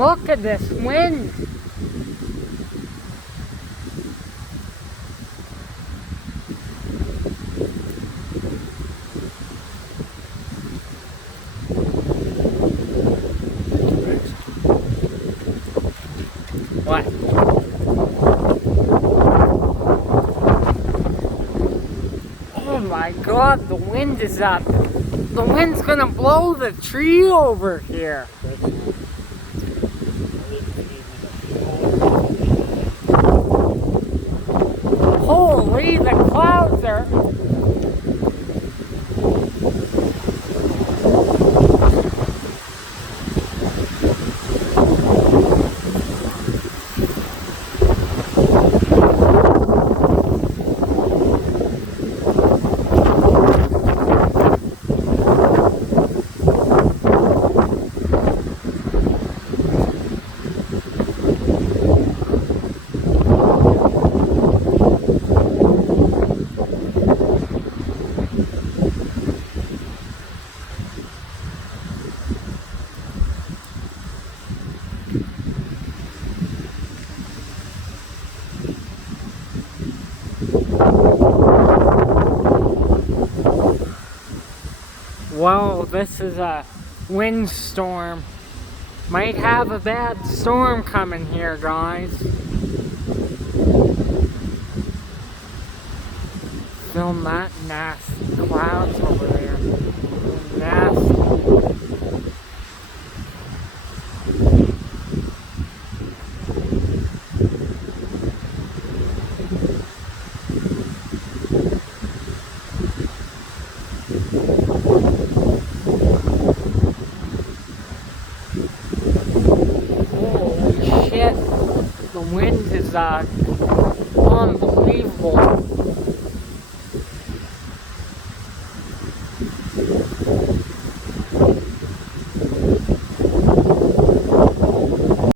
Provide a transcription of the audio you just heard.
Look at this wind. What? Oh my God, the wind is up. The wind's gonna blow the tree over here. Holy, the clouds are... Well, this is a windstorm. Might have a bad storm coming here, guys. Film that nasty clouds over there. Nasty. Holy shit. The wind is unbelievable.